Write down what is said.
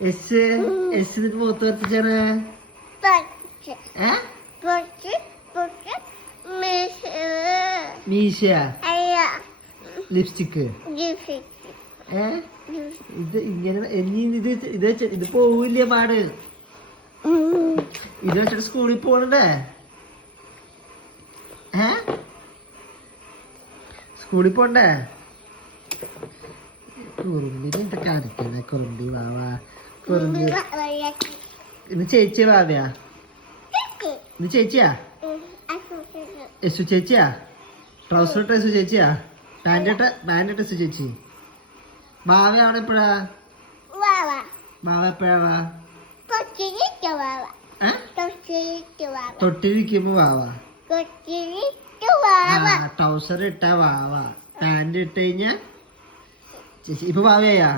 S S മൂത്ത് വർത്തിച്ചാണ് മീശ lipstick ഇത് ഇങ്ങനെ ഇത് പോവില്ലേ പാട് ഇത് വെച്ചിട്ട് സ്കൂളിൽ പോകണ്ടേ സ്കൂളിൽ പോണ്ടേ കുറുമ്പിന് എന്താ കാണിക്കുന്നേ കുറുമ്പി വാവാ കുറുമ്പി ഇന്ന് ചേച്ചിയാ വാവയാ ഇന്ന് ചേച്ചിയാ യശു ചേച്ചിയാ ട്രൗസർ ഇട്ട യശു ചേച്ചിയാ പാൻറ് ഇട്ട യശു ചേച്ചി വാവയാണ് എപ്പോഴാ വാവ എപ്പോഴാ തൊട്ടിരിക്കുമ്പോ വാവ ട്രൗസർ ഇട്ട വാവ പാൻറ് ഇട്ട് കഴിഞ്ഞാ ചേച്ചി ഇപ്പൊ വാവയാ